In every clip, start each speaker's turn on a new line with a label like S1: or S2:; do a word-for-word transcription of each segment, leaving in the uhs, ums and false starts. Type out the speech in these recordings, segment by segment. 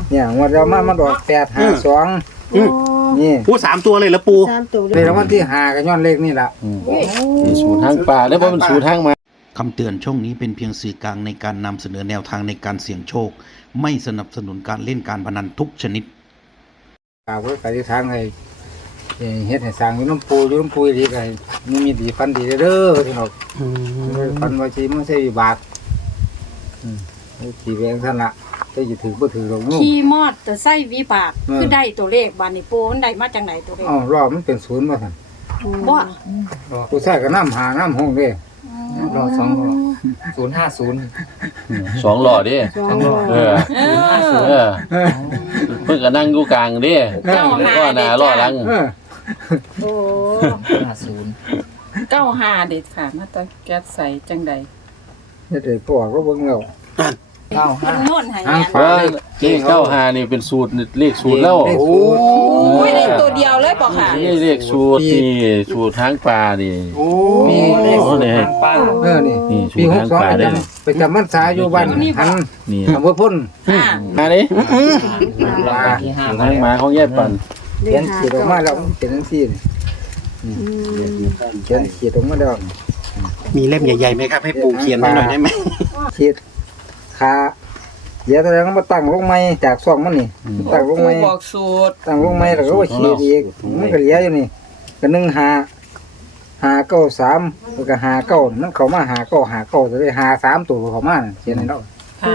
S1: เนี่ยงวดเรามามาดอกแปดห้าสองนี่
S2: ปูสามตัวเลยแล้วปู
S3: สามตัว
S1: เป็นรางวัลที่ห้าก็ย้อนเลขนี่แหละ
S4: มีสูตรทางป่าแล้วว่ามันสูตรทางมา
S5: คำเตือนช่องนี้เป็นเพียงสื่อกลางในการนำเสนอแนวทางในการเสี่ยงโชคไม่สนับสนุนการเล่นการพนันทุกชนิด
S1: กล่าวไว้ไปที่ทางให้เฮ็ดให้สร้างอยู่น้ำปูอยู่น้ำปูดีกันนี่มีดีฟันดีเด้อที่เราฟันว่าชีมันใช่วิบากขี่แวงท่านละจะอยู่ถือบ่ถือหรอกนู่น
S3: ขี่มอดแต่ไส้วิบากคือได้ตัวเลขบานนี่ปูมันได้มาจากไหนตัวเลข
S1: อ๋อรอบมันเป็นศูนย์มาท่าน
S3: บ่
S1: ผู้ชายก็น้ำหาน้ำห้องเด้
S6: รอสองศูนย์ห้าศูนย์
S4: สองหล่อดิ
S3: สองร้อย
S4: เออเออเพิ่งก็นั่งอยู่กลางดิก็หน้าล่อหลัง
S1: เออ
S3: โอ้
S6: ห้าศูนย์
S7: เก้าหาเด็ดค่ะมาตะแก๊สใสจังใด
S1: เฮ็ดให้พ่อก็เบิ่งแล้ว
S6: เก้า
S3: มั
S6: ห้าน
S3: โน่นให้
S1: ทาง
S3: แม่
S1: ฟ้า
S4: ว่าเลขเก้าหานี่เป็นสูตรเลขสูตรแล้ว
S1: เลข
S4: โอ้
S1: ศูนย์
S7: ไม่ได้ตัวเดียวเลยบอกค่ะ
S4: นี่เลขสูตรนี่สูตรทางป่านี่
S2: โอ้
S1: มี
S6: เลข
S4: โอ้เนี่ย
S6: ทางป้า
S1: เออนี่
S4: นี่สู
S1: ปี
S4: ตร
S1: ห
S4: ทาก ง
S1: สอง
S4: ป่า
S1: อา
S4: ได้
S1: จารย์ไปจำพรรษาอยู่บ้านหัน
S4: นี่
S1: อำเภอพุ่น
S7: อ่า
S4: มาดิ
S6: รางวัลที่ห้า
S4: สูตรทางหมาของแย่ปัน
S1: เขียนขีดออกมาแล้วมันเป็นจังซี่นี่เขียนขีดออกมาแล้ว
S2: มีเล่มใหญ่ๆไหมครับให้ปูเขียนให้หน่อยได้ไหม
S1: ขีดขาเดี๋ยวตอนนั้นก็มาตั้งลงไม้จากซ่องมันนี่ตั้งลง
S7: ปู
S1: ไม้
S7: บอกสูตร
S1: ตั้งลงไม้แล้วก็ว่าขีดอีกมันก็เหลืออยู่นี่ก็หนึ่งหาหาเก้าสามแล้วก็หาเก้านั่นเขามาหาเก้าหาเก้าจะได้หาสามตัวเขามาเขียนให้เรา
S7: ค่ะ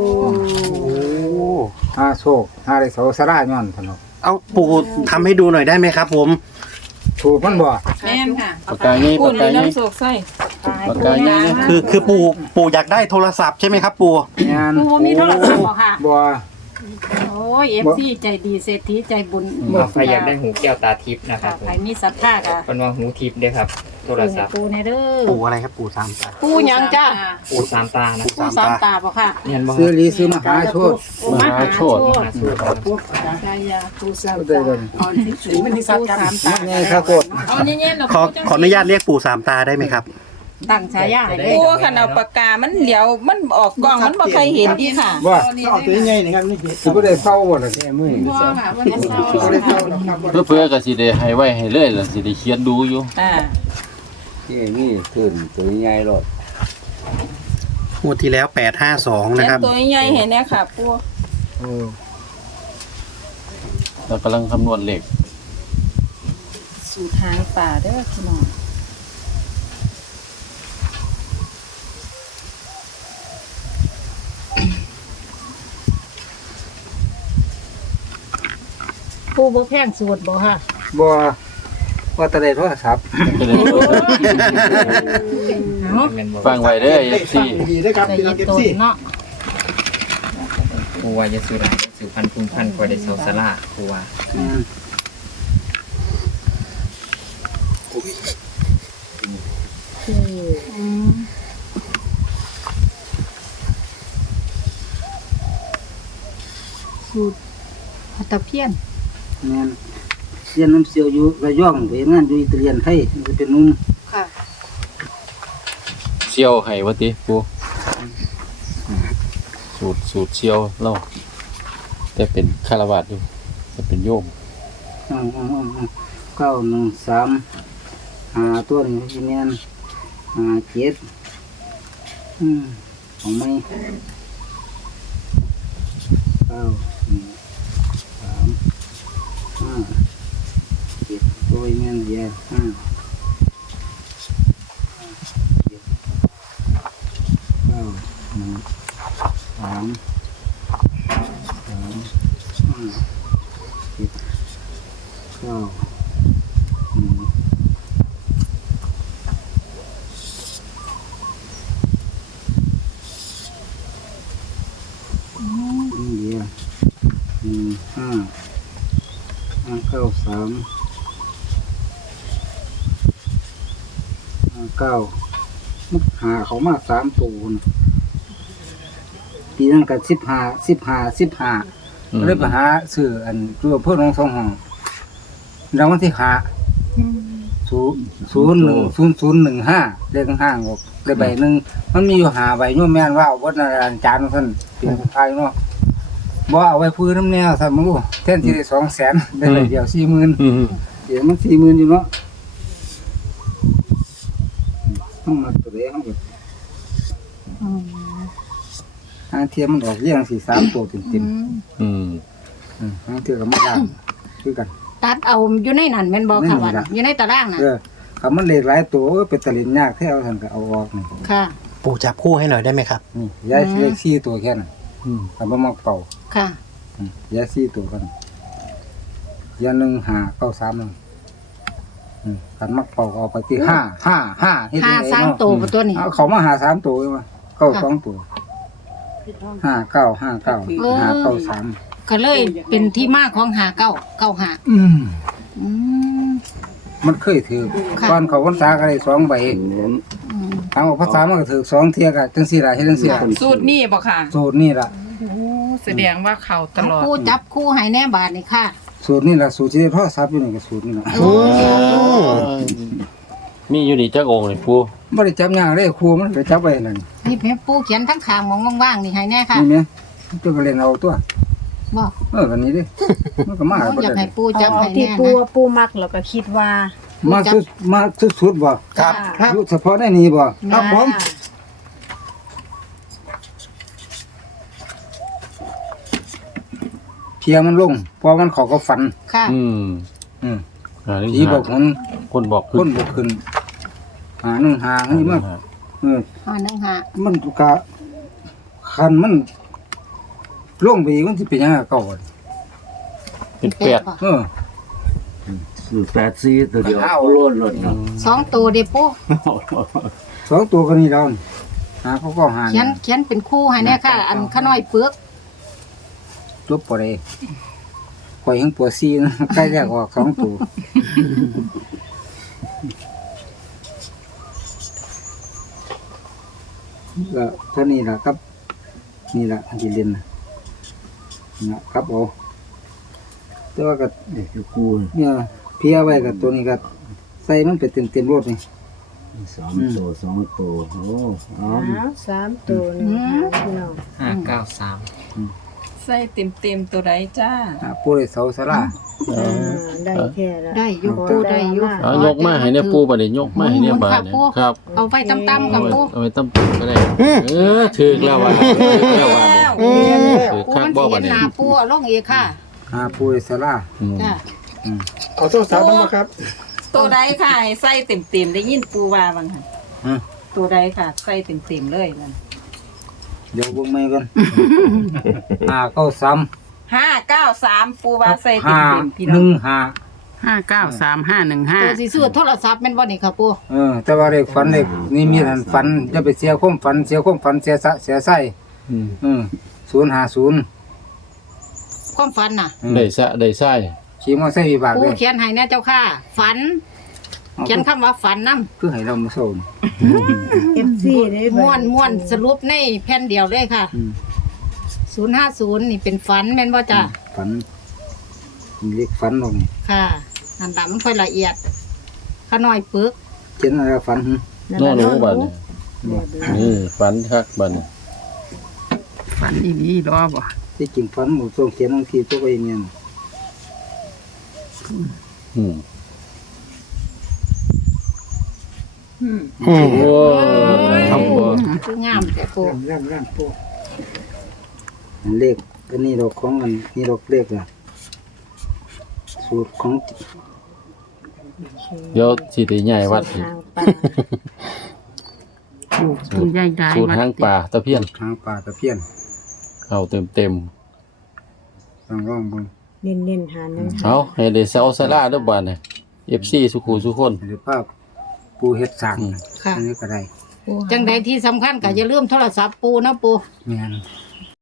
S1: หาโชคหาได้เสาสลาย้อนท่านเนาะ
S2: เอาปูทำให้ดูหน่อยได้ไหมครับผม
S1: ถูกมันบ่
S7: แม่นค่ะ
S4: ปากกานี่
S7: ปู
S4: ปากกา
S7: นี่
S4: นี่
S7: น้ำโศกไส้
S4: ปากกานี่
S2: คือคือปูปูอยากได้โทรศัพท์ใช่ไหมครับปู
S1: งาน
S3: ปูมีโทรศัพท์บ่ค่ะ
S1: บ่
S3: โอ้ย เอฟ ซี ใจดีเศรษฐีใจบุญ
S6: ใครอยากได้หูแก้วตาทิพย์นะครับ
S3: ใครมีศรัทธาก็
S6: เป็นว่าหูทิพย์ด้วยครับ โทรศัพท์
S3: ปูในเด้อ
S2: ปูอะไรครับปูสามตา
S3: ปูหยังจ้า
S6: ปูสามตานะ
S3: ปูสามตาบ่ค่ะ
S6: เนียนบ้าง
S1: ซื้อลีซื้อมหาโชค
S3: ปูมหาโชค
S7: ใจยาปูสาม
S1: ก็ได้เลย
S7: อ่อนที่สุดมันที่สามตา
S1: นี่ครับโคตร
S7: เอาเงี้ยๆเรา
S2: ขอขออนุญาตเรียกปูสามตาได้ไหมครับ
S3: ตั้งฉายาให้เลย
S7: ปูขันเอาปากกามันเหลียวมันออกกล้องมันบ่ใครเห็นดีค่ะ
S1: ว่า
S2: เอาตัวใหญ่ๆนะครับนี่
S1: สิบ่ได้เศร้าบ่ล่ะแกมื้อ
S7: บ่ค่ะบ่ได้เศร้า
S1: สิบ่ได้เศร้าหรอกครับ
S4: เพื่อเพื่อก็สิได้ให้ไว้ให้เลยล่ะสิได้เขียนดูอยู่
S7: อ่า
S4: ที่นี่ขึ้นตัวใหญ่รอด
S2: งวดที่แล้วแปดห้าสอง
S7: เขี
S2: นะ
S7: ยน
S2: ครับ
S7: ตัวใหญ่ๆเห็นเนี่ยค่ะปู
S1: เออ
S4: แล้วกำลังคำนวณเลข
S7: สูตรทางป่าเด้อพี่น้อง
S3: ปูบ่แพงสูตรบ่ค่ะ
S1: บ่ว่าแต่ได้โทรศัพท์
S4: ก็เลย
S6: เนียนบ้าง
S4: ฟังไว้เด้อ เอฟ ซี
S2: ดีได้ครับ
S3: ใจ
S2: พี่น้
S3: เย็
S2: อน งเอฟ
S3: ตน
S2: ซี
S3: เนาะ
S6: ปูวายสุราสุพันธุ์พุ่งพันธุ์คอยได้เสาสลาปูวา
S3: อืมสูตรพัตตะเพียน
S1: แม่นเรียนน้ำเสียวอยู่ระยองไปงานอยู่อิตาเลียนไทยมันจะเป็นนุ่ม
S3: ค่ะ
S4: เซียวให้วะติปูสูตรสูตรเซียวเล่าแต่เป็นคารวาสอยู่แต่เป็นโยม
S1: อ่าๆๆเก้าหนึ่งสามหาตัวนี้สิแม่นหาเจ็ดอืมของไม่เก้าหนึ่งสามห้าเจ็ดตัวแม่นเดียวห้าเจ็ดเก้าหนึ่งสามสามห้าเจ็ดเก้าหนึ่งเดียวหนึ่งห้าห้าเก้าสามห้าเก้ามันหาเขามาสามตัวนะปีนั้นกับสิบห้าสิบห้าสิบห้า
S4: อืม
S1: เลยไปหาซื้ออันตัวเพื่อนน้องสองห้องรางวัลที่หาศูนย์ศูนย์หนึ่งศูนย์ศูนย์หนึ่งห้าเลขห้างออกได้ใบหนึ่งมันมีอยู่หาใบโยมแม่นว่าวัดนาราจารย์ท่านเปลี่ยนไทยเนาะบ่เอาไว้พื้นน้ำแนวถ้ามึงรู้แทนที่ได้สองแสนได้เลยเดียวสี่หมื่น
S4: อืม
S1: เดี๋ยวมันสี่หมื่นอยู่เนาะต้องมาตัวเดียวเขาแบบ
S3: อืม
S1: ทางเทียมมันออกเรียงสี่สามตัวเต็ม
S3: อืม
S4: อืม
S1: ๆอืมทางเทียมกับมันล่างคือกัน
S3: ตัดเอาอยู่ในนั่นแม่นบ่ค่ะวันอยู่ในตารางน่ะ
S1: เออคำมันเลขหลายตัวเออเป็นตะลินยากแท้เอาท่านก็เอาออกนี่
S3: ค่ะ
S2: ปู่จับคู่ให้หน่อยได้ไหมครับ
S1: นี่ย้ายเลขสี่ตัวแค่นั้น
S4: อืม
S1: คำว่ามักเป่า
S3: ค่ะ
S1: อืมย้ายสี่ตัวกันยาหนึ่งห้าเก้าสามหนึ่งอืมคันมักเป่าก็เอาไปที่ห้าห้าห้าเฮ็ด
S3: ห้า
S1: จังได
S3: สาม
S1: เนาะ
S3: ตัวบ่ตัวนี้
S1: เอาเขามาหาสามตัวเองวะเก้าสองตัวห้าเก้าห้าเก้าห้าเก้าสาม
S3: ก็เลยเป็นที่มาของหาเก้าเก้าหา
S1: อืม
S3: อืม
S1: มันเคยถือ
S3: ค่ะ
S1: ก่อนเขาพรรษาก็ได้สองใบ
S3: อืม
S1: ทางออกพรรษามันก็ถือสองเที่ยก็จังสี่ล่ะเฮ็ดจังสี่
S7: สูตรนี้บ่ค่ะ
S1: สูตรนี่ล่ะ
S7: โอ้แสดงว่าเขาตลอด
S3: คู่จับคู่ให้แน่บาทนี่ค่ะ
S1: สูตรนี่ล่ะสูตรที่ได้โทรศัพท์อยู่นี่ก็สูตรนี่ล่ะ
S3: โอ้
S4: มีอยู่นี่จักองค์นี่ปู
S1: บ่ได้จับยากเลยครูมันไปจับไว้นั่น
S3: นี่แม่ปูเขียนทั้งขางมองว่างๆนี่ให้แน่ค่ะ
S1: นี่แม่ตัวก็เล่นเอาตัว
S3: บ่
S1: เออวันนี้ดิมันก็มา
S3: โอ้
S1: บ่
S3: อยาก
S1: ได้
S3: ให้ปูจับ
S8: เอา
S3: ให้
S8: ที่
S3: แน่
S8: ปู
S3: นะ
S8: ปูมักแล้วก็คิดว่า
S1: มาสุดมาสุดๆบ่
S2: ครับ
S1: อยู่เฉพาะในนี้บ่
S3: ครับผม
S1: เพียมันลงเพราะมันเขาก็ฝัน
S3: ค่ะ
S4: อืม
S1: อืม
S4: หาหนึ่ง
S1: ผีบอก
S4: หา
S1: มัน
S4: คนบอก
S1: คนบ่ขึ้นหาหนึ่งหานี่มันเออ
S3: ห้าหนึ่งห้า
S1: มันกะคันมันล่วงไปอีกมันสิเป็นยังไงเก่าอะ
S4: เป็นแปด
S3: บ่
S1: เออ
S9: สูตรแปดซีตัวเดียว
S1: เอา
S9: โลดโลดเนาะ
S3: สองตัวเด้ปู
S1: สองตัวก็นี่แล้วนี่หาเขาก็หา
S3: เขียนเขียนเป็นคู่ให้แน่ค่ะ อันขาน้อยเปลือก
S1: จบปเลยข่อยยังปวดซีนะ ใกล้แรกออกสองตัวก็เท่านี้ล่ะครับ นี่ล่ะอันที่เล่นน่ะนะครับเอาแต่ว่าก็
S9: เด็กคือกู
S1: เนี่ยเพียไว้กับตัวนี้ก็ใส่มันไปเต็มเต็มๆรถนี่
S9: สองตัวสองตัวโอ้เอา
S8: อ้าวสามตัวหนึ่งหางพี่น้อง
S6: ห้าเก้าสาม
S7: ใส่เต็มเต็มๆตัวใดจ้า
S1: อ่าปูได้เสาสลา
S8: อ่าได้แค่ละ
S3: ได้อยู่ปูได้อยู่
S4: เอายกมาให้เนี่ยปูบัดนี้ยกมาให้เนี่ยบาดเนี่ยครับ
S3: เอาไว้ต่ำๆกับปู
S4: เอาไปตั้มก็ได้เออถึกแล้วว่ะถึกแล้วว่ะถึก
S3: ปู
S4: คัก
S3: มัน
S4: บ่
S3: สิ
S4: บั
S3: เห็
S4: ด
S3: น
S4: นี้
S3: หน้าปูเอาลงอีกค่ะ
S1: อ่าปูได้สลา
S4: อืม
S3: จ้ะ
S2: เอาโทรศัพท์มาครับ
S7: ตัวใดค่ะให้ใส่เต็มเต็มๆได้ยินปูว่าบังค่ะ
S1: อืม
S7: ตัวใดค่ะ ใส่เต็มเต็มๆเลยนั่น
S1: เดี๋ยวเบิ่งไม่กันห้าเก้าสาม
S7: ห้าเก้าสามปูว่าใส่เต็
S1: ห้าม
S7: เต็มๆพี่
S1: ห
S7: น้อ
S1: นึ่
S7: ง
S1: งห้า
S10: ห้าเก้าสามห้าหนึ่งห้า
S3: ตัวสิซื้อโทรศัพท์แม่นบ่นี่ค่ะปู
S1: เออ แต่ว่าเด็กฝันเด็กนี่มีอันฝันจะไปเสียความฝันเสียความฝันเสียสะเสียไส้
S4: อืม
S1: อืมศูนย์ห้าศูนย์
S3: ความฝันน่ะ
S4: ได้ซะได้ไส้
S1: ขี่มอไซค์วิบาก
S3: ปู
S1: เลย
S3: เขียนให้แน่เจ้าค่ะ ฝัน เขียนคำว่าฝันนำ
S1: คือให้เรามาโซน
S8: เอฟซีได้
S3: ม่วนม่วนสรุปในแผ่นเดียวเลยค่ะ
S1: อืม
S3: ศูนย์ห้าศูนย์นี่เป็นฝันแม่นบ่จ้ะ
S1: ฝันมีเล็กฝันลงนี่
S3: ค่ะอันดำมันค่อยละเอียดขาน้อยปึก
S1: เขียนอะไรฝันหึ
S4: นอนหนูบัดนี้นี่ฝันคักบัดนี้
S10: ฝันอีนี้รอบ่
S1: ที่จริงฝันหมูทรงเขียนบางทีตัวเองเนี่ย
S4: อืม
S7: อืม
S2: อืม
S4: โอ้ยครับบ่
S3: คืองามแต่ปู
S1: ร่างร่างปูเลขอันนี้ดอกของอันนี้ดอกเลขอะสูตรของ
S4: เดี๋ยวสิได้ใหญ่วัดอีก
S8: ทางป่า
S10: คุณยายได้
S4: สูตรหางป่าตะเพียน
S1: ทางป่าตะเพียน
S4: เอาเต็มเต็ม
S1: ลองลองเบิ่ง
S8: เน้นเน้นๆหาหนึ่ง
S4: ๆเอาให้ได้เซาซาลาเด้อบัดนี้ เอฟ ซี สุขุสุคน
S1: หรือภาพปูเฮ็ดสั่ง
S3: ค่ะ
S1: อันนี้ก็ได้
S3: จังใดที่สำคัญก็อย่าลืมโทรศัพท์ปูนะปู
S1: แม่น